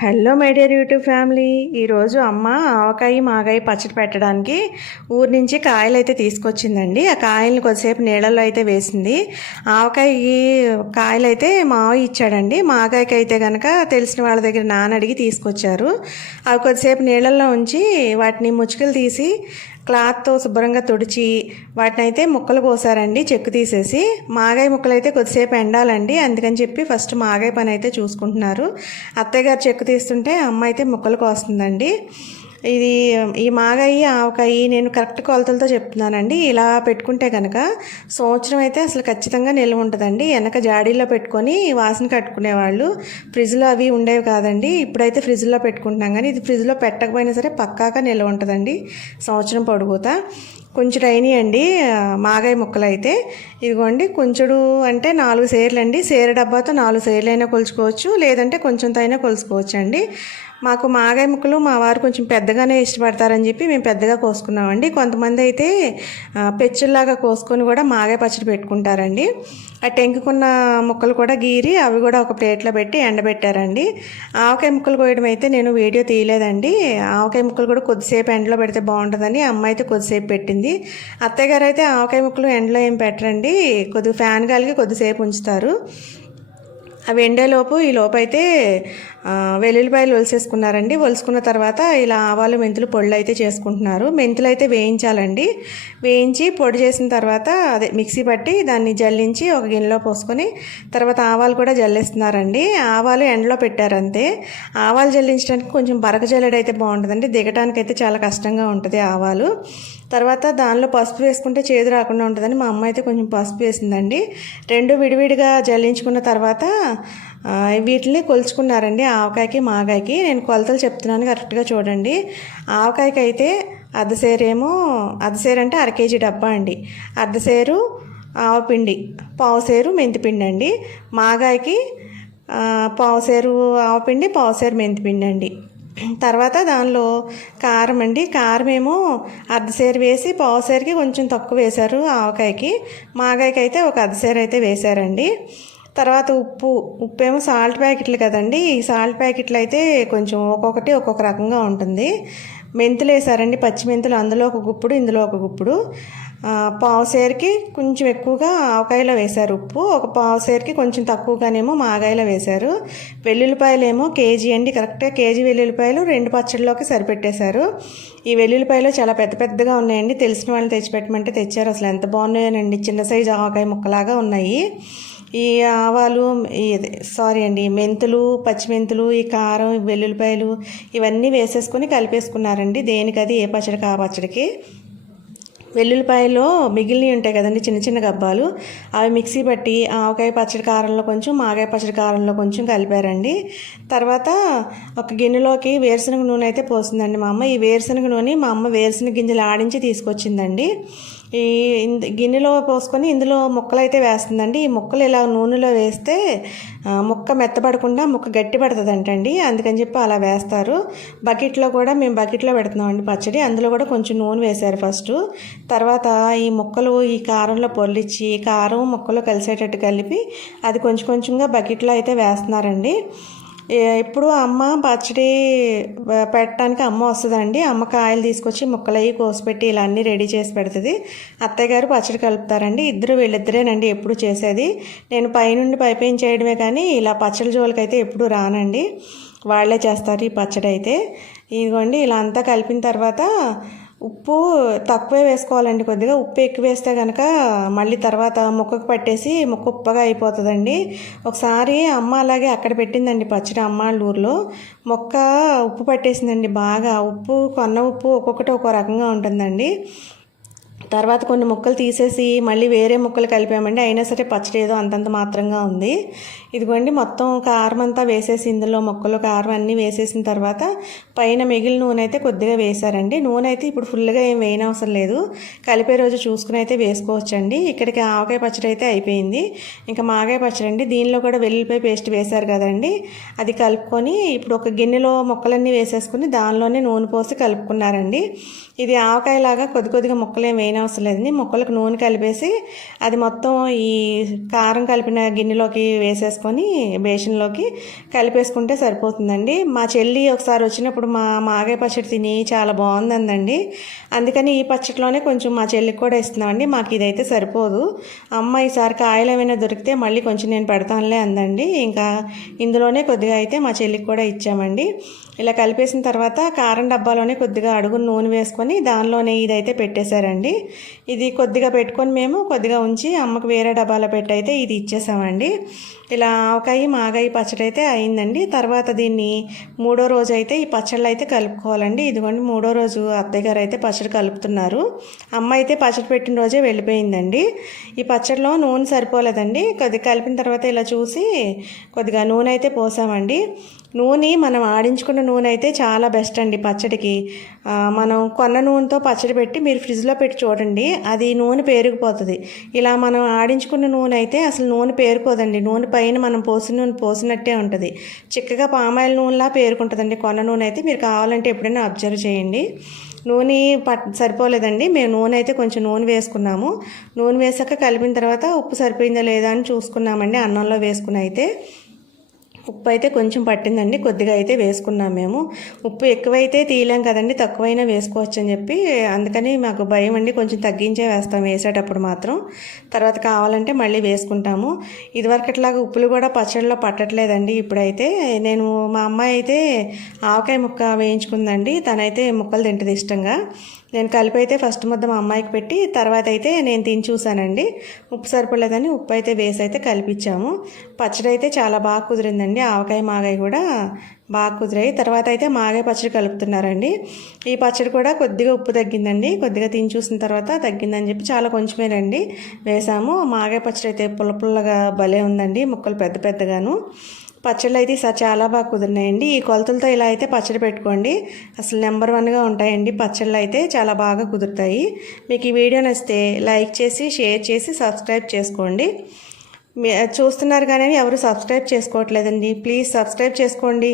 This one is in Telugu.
Hello my dear YouTube family. ఈరోజు అమ్మ ఆవకాయ మాగాయ పచ్చడి పెట్టడానికి ఊరి నుంచి కాయలు అయితే తీసుకొచ్చిందండి. ఆ కాయల్ని కొద్దిసేపు నీళ్ళల్లో అయితే వేసింది. ఆవకాయ కాయలు అయితే మావయ్య ఇచ్చాడండి. మాగాయకి అయితే కనుక తెలిసిన వాళ్ళ దగ్గర నాన్న అడిగి తీసుకొచ్చారు. అవి కొద్దిసేపు నీళ్ళల్లో ఉంచి వాటిని ముచ్చుకలు తీసి క్లాత్తో శుభ్రంగా తుడిచి వాటిని అయితే ముక్కలు కోసారండి చెక్కు తీసేసి. మాగాయ ముక్కలు అయితే కొద్దిసేపు ఎండాలండి అందుకని చెప్పి ఫస్ట్ మాగాయ పని అయితే చూసుకుంటున్నారు. అత్తయ్య గారు చెక్కు తీస్తుంటే అమ్మ అయితే ముక్కలు కోస్తుందండి. ఇది ఈ మాగాయి ఆవకాయ నేను కరెక్ట్ కొలతలతో చెప్తున్నానండి. ఇలా పెట్టుకుంటే కనుక సంవత్సరం అయితే అసలు ఖచ్చితంగా నిల్వ ఉంటుందండి. వెనక జాడీలో పెట్టుకొని వాసన కట్టుకునేవాళ్ళు. ఫ్రిడ్జ్లో అవి ఉండేవి కాదండి. ఇప్పుడైతే ఫ్రిడ్జ్లో పెట్టుకుంటున్నాం. కానీ ఇది ఫ్రిడ్జ్లో పెట్టకపోయినా సరే పక్కాగా నిల్వ ఉంటుందండి. సంవత్సరం పొడుగుతా. కొంచెం రైనీ అండి మాగాయ ముక్కలు అయితే ఇదిగోండి కొంచెడు అంటే నాలుగు సేర్లు అండి సేర డబ్బాతో నాలుగు సేర్లు అయినా కొలుచుకోవచ్చు లేదంటే కొంచెంతో అయినా కొలుచుకోవచ్చు అండి మాకు మాగాయ ముక్కలు మా వారు కొంచెం పెద్దగానే ఇష్టపడతారని చెప్పి మేము పెద్దగా కోసుకున్నామండి. కొంతమంది అయితే పెచ్చుల్లాగా కోసుకొని కూడా మాగాయ పచ్చడి పెట్టుకుంటారండి. ఆ టెంకుకున్న ముక్కలు కూడా గీరి అవి కూడా ఒక ప్లేట్లో పెట్టి ఎండబెట్టారండి. ఆవకాయ ముక్కలు కోయడం అయితే నేను వీడియో తీయలేదండి. ఆవకాయ ముక్కలు కూడా కొద్దిసేపు ఎండలో పెడితే బాగుంటుందని అమ్మ అయితే కొద్దిసేపు పెట్టింది. అత్తయ్య గారు అయితే ఆవకాయ ముక్కలు ఎండలో ఏం పెట్టరండి. కొద్దిగా ఫ్యాన్ గాలికి కొద్దిసేపు ఉంచుతారు. అవి ఎండేలోపు ఈ లోపు అయితే వెల్లుల్లిపాయలు ఒలిసేసుకున్నారండి. ఒలుసుకున్న తర్వాత ఇలా ఆవాలు మెంతులు పొళ్ళు అయితే చేసుకుంటున్నారు. మెంతులు అయితే వేయించాలండి. వేయించి పొడి చేసిన తర్వాత అదే మిక్సీ పట్టి దాన్ని జల్లించి ఒక గిన్నెలో పోసుకొని తర్వాత ఆవాలు కూడా జల్లేస్తున్నారండి. ఆవాలు ఎండలో పెట్టారంతే. ఆవాలు జల్లించడానికి కొంచెం బరక జల్లెడు అయితే బాగుంటుందండి. దిగటానికి అయితే చాలా కష్టంగా ఉంటుంది ఆవాలు. తర్వాత దానిలో పసుపు వేసుకుంటే చేదు రాకుండా ఉంటుందని మా అమ్మ అయితే కొంచెం పసుపు వేసిందండి. రెండు విడివిడిగా జల్లించుకున్న తర్వాత వీటిని కొలుచుకున్నారండి ఆవకాయకి మాగాయకి. నేను కొలతలు చెప్తున్నాను కరెక్ట్గా చూడండి. ఆవకాయకి అయితే అర్ధసేరేమో అర్ధసేరు అంటే అర కేజీ డబ్బా అండి. అర్ధసేరు ఆవపిండి పావుసేరు మెంతిపిండి అండి. మాగాయకి పావుసేరు ఆవపిండి పావుసేరు మెంతిపిండి అండి. తర్వాత దానిలో కారం అండి. కారం ఏమో అర్ధసేరు వేసి పావుసేరుకి కొంచెం తక్కువ వేశారు ఆవకాయకి. మాగాయకి అయితే ఒక అర్ధసేరు అయితే వేశారండి. తర్వాత ఉప్పు ఉప్పు ఏమో సాల్ట్ ప్యాకెట్లు కదండి. ఈ సాల్ట్ ప్యాకెట్లు అయితే కొంచెం ఒక్కొక్కటి ఒక్కొక్క రకంగా ఉంటుంది. మెంతులు వేసారండి పచ్చిమెంతులు అందులో ఒక గుప్పుడు ఇందులో ఒక గుప్పుడు. పావుసేరుకి కొంచెం ఎక్కువగా ఆవకాయలో వేశారు ఉప్పు. ఒక పావుసేరుకి కొంచెం తక్కువగానేమో మాగాయలో వేశారు. వెల్లుల్లిపాయలు కేజీ అండి. కరెక్ట్గా కేజీ వెల్లుల్లిపాయలు రెండు పచ్చడిలోకి సరిపెట్టేశారు. ఈ వెల్లుల్లిపాయలు చాలా పెద్ద పెద్దగా ఉన్నాయండి. తెలిసిన వాళ్ళు తెచ్చిపెట్టమంటే తెచ్చారు. అసలు ఎంత బాగున్నాయోనండి చిన్న సైజు ఆవకాయ ముక్కలాగా ఉన్నాయి. ఈ ఆవాలు సారీ అండి మెంతులు పచ్చిమెంతులు ఈ కారం వెల్లుల్లిపాయలు ఇవన్నీ వేసేసుకొని కలిపేసుకున్నారండి. దేనికది ఏ పచ్చడికి ఆ పచ్చడికి. వెల్లుల్లిపాయలో మిగిలినవి ఉంటాయి కదండి చిన్న చిన్న గబ్బాలు. అవి మిక్సీ పట్టి ఆవకాయ పచ్చడి కారంలో కొంచెం మాగాయ పచ్చడి కారంలో కొంచెం కలిపారండి. తర్వాత ఒక గిన్నెలోకి వేరుశనగ నూనె అయితే పోసిందండి మా అమ్మ. ఈ వేరుశనగ నూనె మా అమ్మ వేరుశనగ గింజలు ఆడించి తీసుకొచ్చిందండి. ఈ గిన్నెలో పోసుకొని ఇందులో ముక్కలు అయితే వేస్తుందండి. ఈ ముక్కలు ఇలా నూనెలో వేస్తే ముక్క మెత్తపడకుండా ముక్క గట్టి పడుతుందంటండి. అందుకని చెప్పి అలా వేస్తారు. బకెట్లో కూడా మేము బకెట్లో పెడుతున్నామండి పచ్చడి. అందులో కూడా కొంచెం నూనె వేశారు ఫస్ట్. తర్వాత ఈ ముక్కలు ఈ కారంలో పొల్లిచ్చి కారం ముక్కలు కలిసేటట్టు కలిపి అది కొంచెం కొంచెంగా బకెట్లో అయితే వేస్తున్నారండి. ఎప్పుడు అమ్మ పచ్చడి పెట్టడానికి అమ్మ వస్తుందండి. అమ్మ కాయలు తీసుకొచ్చి ముక్కలు అవి కోసిపెట్టి ఇలా అన్నీ రెడీ చేసి పెడుతుంది. అత్తయ్య గారు పచ్చడి కలుపుతారండి. ఇద్దరు వీళ్ళిద్దరేనండి ఎప్పుడు చేసేది. నేను పైనుండి పైపైన చేయడమే కానీ ఇలా పచ్చడి జోలికైతే ఎప్పుడు రానండి. వాళ్ళే చేస్తారు ఈ పచ్చడి అయితే ఇదిగోండి ఇలా అంతా కలిపిన తర్వాత ఉప్పు తక్కువే వేసుకోవాలండి. కొద్దిగా ఉప్పు ఎక్కువ వేస్తే కనుక మళ్ళీ తర్వాత ముక్కకు పట్టేసి ముక్క ఉప్పగా అయిపోతుందండి. ఒకసారి అమ్మ అలాగే అక్కడ పెట్టిందండి పచ్చడి అమ్మాళ్ళ ఊర్లో. మొక్క ఉప్పు పట్టేసిందండి బాగా. ఉప్పు కొన్న ఉప్పు ఒక్కొక్కటి ఒక్కో రకంగా ఉంటుందండి. తర్వాత కొన్ని ముక్కలు తీసేసి మళ్ళీ వేరే ముక్కలు కలిపామండి. అయినా సరే పచ్చడి ఏదో అంతంత మాత్రంగా ఉంది. ఇదిగోండి మొత్తం కారం అంతా వేసేసి ఇందులో ముక్కలు కారం అన్నీ వేసేసిన తర్వాత పైన మిగిలిన నూనె అయితే కొద్దిగా వేశారండి. నూనె అయితే ఇప్పుడు ఫుల్గా ఏం వేయనవసరం లేదు. కలిపే రోజు చూసుకుని అయితే వేసుకోవచ్చండి. ఇక్కడికి ఆవకాయ పచ్చడి అయితే అయిపోయింది. ఇంకా మాగాయ పచ్చడి అండి. దీనిలో కూడా వెల్లుల్లిపాయ పేస్ట్ వేశారు కదండి. అది కలుపుకొని ఇప్పుడు ఒక గిన్నెలో ముక్కలన్నీ వేసేసుకుని దానిలోనే నూనె పోసి కలుపుకున్నారండి. ఇది ఆవకాయలాగా కొద్ది కొద్దిగా ముక్కలు ఏం అవసరం లేదండి. ముక్కలకు నూనె కలిపేసి అది మొత్తం ఈ కారం కలిపిన గిన్నెలోకి వేసేసుకొని బేషన్లోకి కలిపేసుకుంటే సరిపోతుందండి. మా చెల్లి ఒకసారి వచ్చినప్పుడు మా మాగాయ పచ్చడి తిని చాలా బాగుందండి అందుకని ఈ పచ్చడిలోనే కొంచెం మా చెల్లికి కూడా ఇస్తున్నామండి మాకు ఇదైతే సరిపోదు. అమ్మ ఈసారి కాయలు ఏమైనా దొరికితే మళ్ళీ కొంచెం నేను పెడతానులే అందండి. ఇంకా ఇందులోనే కొద్దిగా అయితే మా చెల్లికి కూడా ఇచ్చామండి. ఇలా కలిపేసిన తర్వాత కారం డబ్బాలోనే కొద్దిగా అడుగు నూనె వేసుకొని దానిలోనే ఇదైతే పెట్టేశారండి. ఇది కొద్దిగా పెట్టుకొని మేము కొద్దిగా ఉంచి అమ్మకు వేరే డబ్బాలో పెట్టి అయితే ఇది ఇచ్చేసామండి. ఇలా ఆవకాయ మాగాయి పచ్చడి అయితే అయిందండి. తర్వాత దీన్ని మూడో రోజు అయితే ఈ పచ్చళ్ళు అయితే కలుపుకోవాలండి. ఇదిగోండి మూడో రోజు అత్తయ్య గారు అయితే పచ్చడి కలుపుతున్నారు. అమ్మ అయితే పచ్చడి పెట్టిన రోజే వెళ్ళిపోయిందండి. ఈ పచ్చడిలో నూనె సరిపోలేదండి. కొద్దిగా కలిపిన తర్వాత ఇలా చూసి కొద్దిగా నూనె అయితే పోసామండి. నూనె మనం ఆడించుకున్న నూనె అయితే చాలా బెస్ట్ అండి పచ్చడికి. మనం కొన్న నూనెతో పచ్చడి పెట్టి మీరు ఫ్రిడ్జ్లో పెట్టి చూడండి అది నూనె పేరుకుపోతుంది. ఇలా మనం ఆడించుకున్న నూనె అయితే అసలు నూనె పేరుకోదండి నూనె పైన మనం పోసిన నూనె పోసినట్టే ఉంటుంది. చిక్కగా పామాయిల్ నూనెలా పేరుకుంటుందండి కొన్న నూనె అయితే మీరు కావాలంటే ఎప్పుడైనా అబ్జర్వ్ చేయండి. నూనె పట్ సరిపోలేదండి. మేము నూనె అయితే కొంచెం నూనె వేసుకున్నాము. నూనె వేసాక కలిపిన తర్వాత ఉప్పు సరిపోయిందా లేదా అని చూసుకున్నామండి అన్నంలో వేసుకుని అయితే. ఉప్పు అయితే కొంచెం పట్టిందండి కొద్దిగా అయితే వేసుకున్నాం మేము. ఉప్పు ఎక్కువైతే తీయలేం కదండి తక్కువైనా వేసుకోవచ్చు అని చెప్పి అందుకని మాకు భయం అండి కొంచెం తగ్గించే వేస్తాం వేసేటప్పుడు మాత్రం. తర్వాత కావాలంటే మళ్ళీ వేసుకుంటాము. ఇదివరకట్లాగా ఉప్పులు కూడా పచ్చడిలో పట్టట్లేదండి ఇప్పుడైతే నేను మా అమ్మాయి అయితే ఆవకాయ ముక్క వేయించుకుందండి తనైతే ముక్కలు తింటుంది ఇష్టంగా. నేను కలిపి అయితే ఫస్ట్ ముద్ద మా అమ్మాయికి పెట్టి తర్వాత అయితే నేను తిని చూశానండి. ఉప్పు సరిపడలేదని ఉప్పు అయితే వేసి అయితే కలిపించాము పచ్చడి అయితే చాలా బాగా కుదిరిందండి. ఆవకాయ మాగాయ కూడా బాగా కుదిరాయి. తర్వాత అయితే మాగాయ పచ్చడి కలుపుతున్నారండి. ఈ పచ్చడి కూడా కొద్దిగా ఉప్పు తగ్గిందండి. కొద్దిగా తిని చూసిన తర్వాత తగ్గిందని చెప్పి చాలా కొంచెమేనండి. వేసాము. మాగాయ పచ్చడి అయితే పుల్ల పుల్లగా భలే ఉందండి. ముక్కలు పెద్ద పెద్దగాను. పచ్చళ్ళు అయితే ఈసారి చాలా బాగా కుదిరినాయండి. ఈ కొలతలతో ఇలా అయితే పచ్చడి పెట్టుకోండి. అసలు నెంబర్ వన్గా ఉంటాయండి పచ్చళ్ళు అయితే చాలా బాగా కుదురుతాయి. మీకు ఈ వీడియో నచ్చితే లైక్ చేసి షేర్ చేసి సబ్స్క్రైబ్ చేసుకోండి. చూస్తున్నారు కానీ ఎవరు సబ్స్క్రైబ్ చేసుకోవట్లేదండి. ప్లీజ్ సబ్స్క్రైబ్ చేసుకోండి.